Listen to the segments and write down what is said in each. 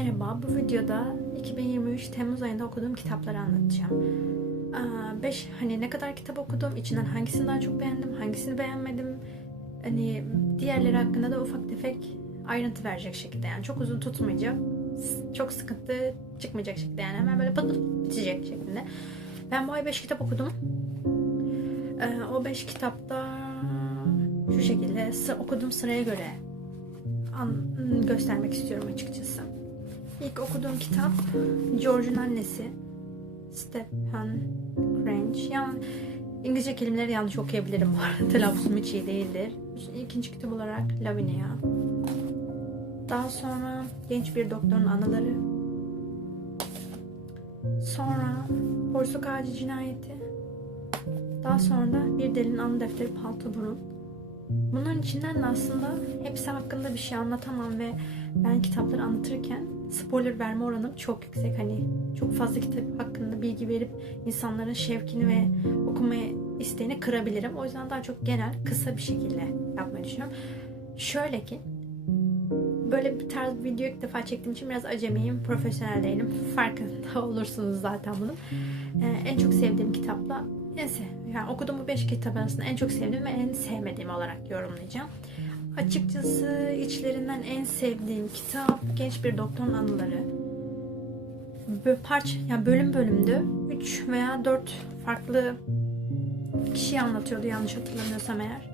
Merhaba, bu videoda 2023 Temmuz ayında okuduğum kitapları anlatacağım. 5 hani ne kadar kitap okudum, içinden hangisini daha çok beğendim, hangisini beğenmedim. Hani diğerleri hakkında da ufak tefek ayrıntı verecek şekilde yani çok uzun tutmayacak, çok sıkıntı çıkmayacak şekilde yani hemen böyle patır bitecek şeklinde. Ben bu ay 5 kitap okudum. Ee, o 5 kitapta şu şekilde okuduğum sıraya göre göstermek istiyorum açıkçası. İlk okuduğum kitap George'un annesi Stephen Grange. Yani İngilizce kelimeleri yanlış okuyabilirim bu arada. Telaffuzum hiç iyi değildir. İkinci kitap olarak Lavinia. Daha sonra Genç Bir Doktorun Anıları. Sonra Porsuk Ağacı Cinayeti. Daha sonra da Bir Delinin Anı Defteri Palto Burun. Bunların içinden de aslında hepsi hakkında bir şey anlatamam ve ben kitapları anlatırken spoiler verme oranım çok yüksek. Hani çok fazla kitap hakkında bilgi verip insanların şevkini ve okuma isteğini kırabilirim. O yüzden daha çok genel, kısa bir şekilde yapmayı düşünüyorum. Şöyle ki böyle bir tarz bir video ilk defa çektiğim için biraz acemiyim, profesyonel değilim. Farkında olursunuz zaten bunun. Ee, en çok sevdiğim kitapla neyse yani okuduğum bu 5 kitap arasında en çok sevdiğim ve en sevmediğim olarak yorumlayacağım. Açıkçası içlerinden en sevdiğim kitap Genç Bir Doktorun Anıları. Bö- parça, yani bölüm bölümdü. 3 veya 4 farklı kişi anlatıyordu yanlış hatırlamıyorsam eğer.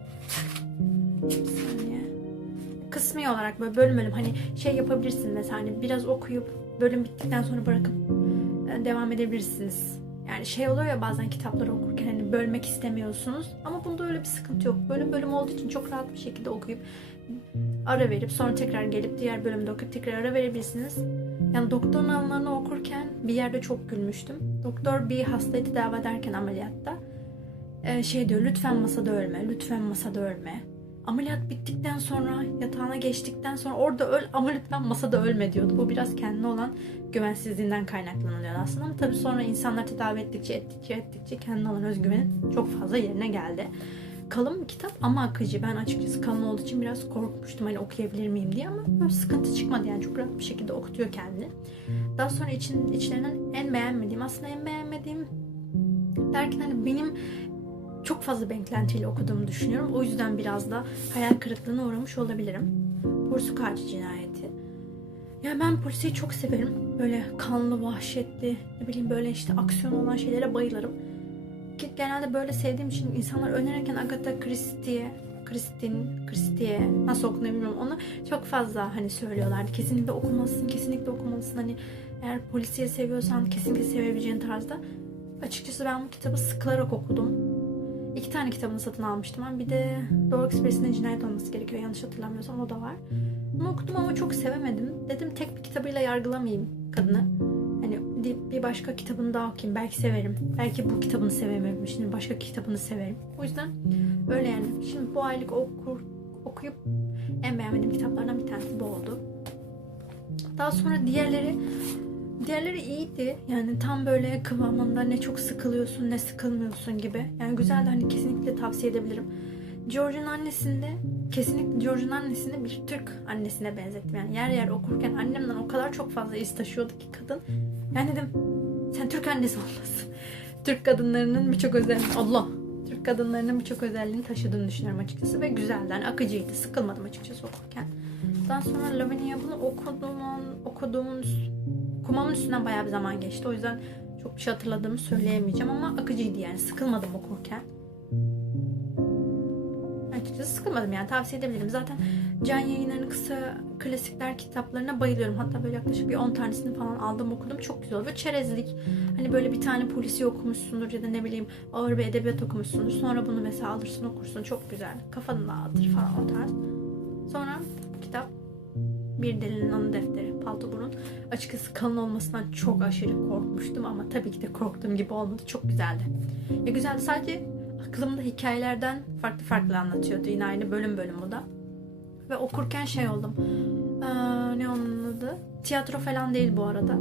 Kısmi olarak böyle bölüm bölüm hani şey yapabilirsin mesela hani biraz okuyup bölüm bittikten sonra bırakıp e, devam edebilirsiniz. Yani şey oluyor ya bazen kitapları okurken hani bölmek istemiyorsunuz ama bunda öyle bir sıkıntı yok. Bölüm bölüm olduğu için çok rahat bir şekilde okuyup ara verip sonra tekrar gelip diğer bölümde okuyup tekrar ara verebilirsiniz. Yani doktorun anılarını okurken bir yerde çok gülmüştüm. Doktor bir hastayı tedavi ederken ameliyatta e, şey diyor lütfen masada ölme, lütfen masada ölme. Ameliyat bittikten sonra yatağına geçtikten sonra orada öl ama lütfen masada ölme diyordu. Bu biraz kendine olan güvensizliğinden kaynaklanıyor aslında ama tabii sonra insanlar tedavi ettikçe ettikçe ettikçe kendine olan özgüveni çok fazla yerine geldi. Kalın bir kitap ama akıcı. Ben açıkçası kalın olduğu için biraz korkmuştum hani okuyabilir miyim diye ama böyle sıkıntı çıkmadı yani çok rahat bir şekilde okutuyor kendini. Daha sonra için, içlerinden en beğenmediğim aslında en beğenmediğim derken hani benim çok fazla beklentiyle okuduğumu düşünüyorum. O yüzden biraz da hayal kırıklığına uğramış olabilirim. Porsuk Ağacı Cinayeti. Ya ben polisiyi çok severim. Böyle kanlı, vahşetli, ne bileyim böyle işte aksiyon olan şeylere bayılırım. Ki genelde böyle sevdiğim için insanlar önerirken Agatha Christie'ye Kristin, Christie'ye nasıl okunuyor bilmiyorum onu çok fazla hani söylüyorlardı. Kesinlikle okumalısın, kesinlikle okumalısın. Hani eğer polisiye seviyorsan kesinlikle sevebileceğin tarzda. Açıkçası ben bu kitabı sıkılarak okudum. İki tane kitabını satın almıştım ben. Bir de Doğu Ekspresi'nde cinayet olması gerekiyor. Yanlış hatırlamıyorsam o da var. Bunu okudum ama çok sevemedim. Dedim tek bir kitabıyla yargılamayayım kadını. Hani bir başka kitabını daha okuyayım. Belki severim. Belki bu kitabını sevemiyorum. Şimdi başka kitabını severim. O yüzden öyle yani. Şimdi bu aylık okur, okuyup en beğenmediğim kitaplardan bir tanesi bu oldu. Daha sonra diğerleri Diğerleri iyiydi. Yani tam böyle kıvamında ne çok sıkılıyorsun ne sıkılmıyorsun gibi. Yani güzeldi hani kesinlikle tavsiye edebilirim. George'un annesinde kesinlikle George'un annesini bir Türk annesine benzettim. Yani yer yer okurken annemden o kadar çok fazla iz taşıyordu ki kadın. Yani dedim sen Türk annesi olmasın. Türk kadınlarının birçok özelliği Allah Türk kadınlarının birçok özelliğini taşıdığını düşünüyorum açıkçası ve güzeldi. Yani akıcıydı. Sıkılmadım açıkçası okurken. Daha sonra Lavinia bunu okuduğumun, okuduğumun, okumamın üstünden bayağı bir zaman geçti. O yüzden çok bir şey hatırladığımı söyleyemeyeceğim ama akıcıydı yani. Sıkılmadım okurken. Açıkçası sıkılmadım yani tavsiye edebilirim. Zaten Can Yayınları'nın kısa klasikler kitaplarına bayılıyorum. Hatta böyle yaklaşık bir 10 tanesini falan aldım okudum. Çok güzel oluyor. Çerezlik. Hani böyle bir tane polisi okumuşsundur ya da ne bileyim ağır bir edebiyat okumuşsundur. Sonra bunu mesela alırsın okursun. Çok güzel. Kafanı dağıtır falan o tarz. Sonra kitap Bir Delinin Anı Defteri Palto Burun. Açıkçası kalın olmasından çok aşırı korkmuştum ama tabii ki de korktuğum gibi olmadı. Çok güzeldi. Ya güzeldi sadece aklımda hikayelerden farklı farklı anlatıyordu. Yine aynı bölüm bölüm bu da. Ve okurken şey oldum. Ee, ne onun adı? Tiyatro falan değil bu arada.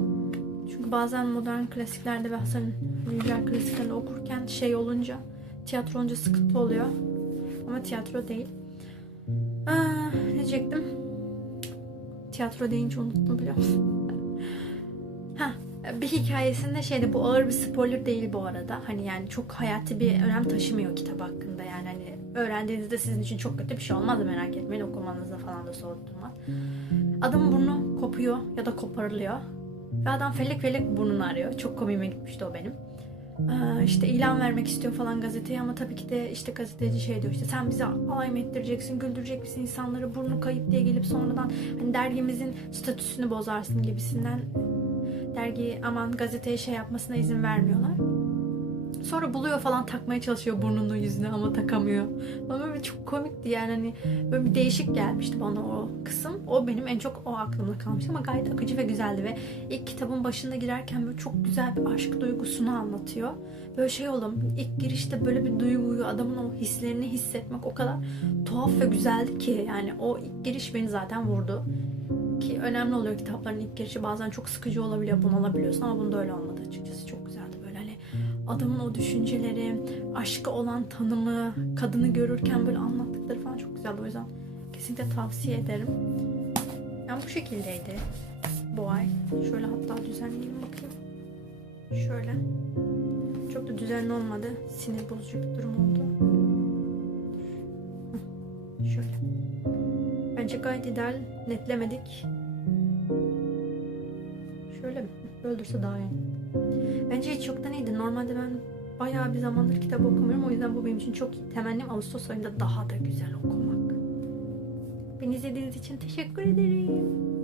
Çünkü bazen modern klasiklerde ve Hasan güncel klasiklerde okurken şey olunca tiyatro olunca sıkıntı oluyor. Ama tiyatro değil. Aa, ne diyecektim? Tiyatro deyince unuttum biliyor musun? bir hikayesinde şeyde bu ağır bir spoiler değil bu arada. Hani yani çok hayati bir önem taşımıyor kitap hakkında. Yani hani öğrendiğinizde sizin için çok kötü bir şey olmaz merak etmeyin okumanızda falan da sorun durmaz. Adamın burnu kopuyor ya da koparılıyor. Ve adam felek felek burnunu arıyor. Çok komiğime gitmişti o benim. Ee, işte ilan vermek istiyor falan gazeteye ama tabii ki de işte gazeteci şey diyor işte sen bizi alay mı ettireceksin, güldürecek misin insanları burnu kayıp diye gelip sonradan hani dergimizin statüsünü bozarsın gibisinden dergi aman gazeteye şey yapmasına izin vermiyorlar. Sonra buluyor falan takmaya çalışıyor burnunu yüzüne ama takamıyor. Ama böyle çok komikti yani hani böyle bir değişik gelmişti bana o kısım. O benim en çok o aklımda kalmıştı ama gayet akıcı ve güzeldi ve ilk kitabın başında girerken böyle çok güzel bir aşk duygusunu anlatıyor. Böyle şey oğlum ilk girişte böyle bir duyguyu adamın o hislerini hissetmek o kadar tuhaf ve güzeldi ki yani o ilk giriş beni zaten vurdu. Ki önemli oluyor kitapların ilk girişi bazen çok sıkıcı olabiliyor bunalabiliyorsun ama bunda öyle olmadı açıkçası çok hani adamın o düşünceleri, aşkı olan tanımı, kadını görürken böyle anlattıkları falan çok güzeldi. O yüzden kesinlikle tavsiye ederim. Yani bu şekildeydi bu ay. Şöyle hatta düzenleyeyim bakayım. Şöyle. Çok da düzenli olmadı. Sinir bozucu bir durum oldu. Şöyle. Bence gayet ideal. Netlemedik. Şöyle mi? Öldürse daha iyi. Bence hiç yoktan iyiydi. Normalde ben bayağı bir zamandır kitap okumuyorum. O yüzden bu benim için çok iyi. Temennim Ağustos ayında daha da güzel okumak. Beni izlediğiniz için teşekkür ederim.